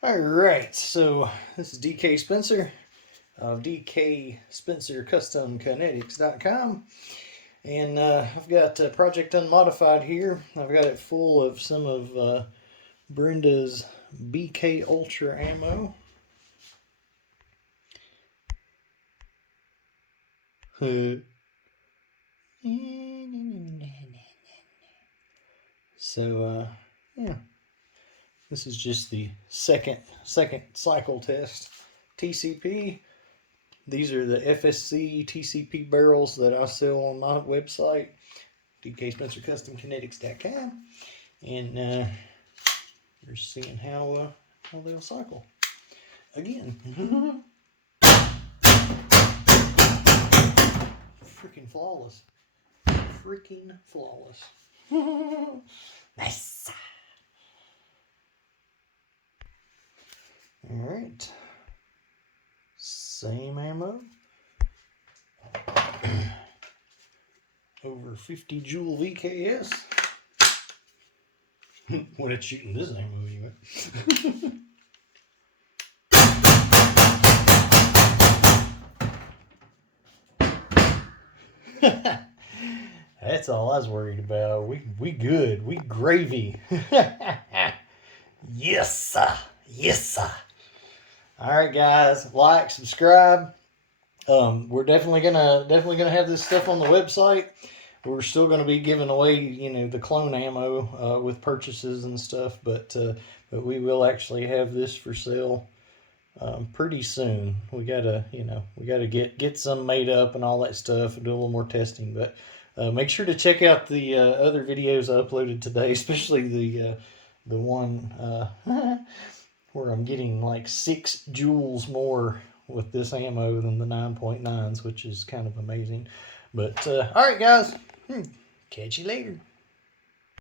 Alright, so this is DK Spencer of DKSpencerCustomKinetics.com, and I've got Project Unmodified here. I've got it full of some of Brenda's BK Ultra ammo. So yeah, this is just the second cycle test. TCP. These are the FSC TCP barrels that I sell on my website, DKSpencerCustomKinetics.com, and you're seeing how they'll cycle. Again, freaking flawless, Nice. All right, same ammo. Over 50 joule VKS. When it's shooting this ammo anyway. That's all I was worried about. We good. We gravy. Yes, sir. Yes, sir. All right, guys. Like, subscribe. We're definitely gonna have this stuff on the website. We're still gonna be giving away, the clone ammo with purchases and stuff, but we will actually have this for sale pretty soon. We gotta get some made up and all that stuff and do a little more testing. But make sure to check out the other videos I uploaded today, especially the one where I'm getting like 6 joules more with this ammo than the 9.9s, which is kind of amazing. But all right, guys, catch you later.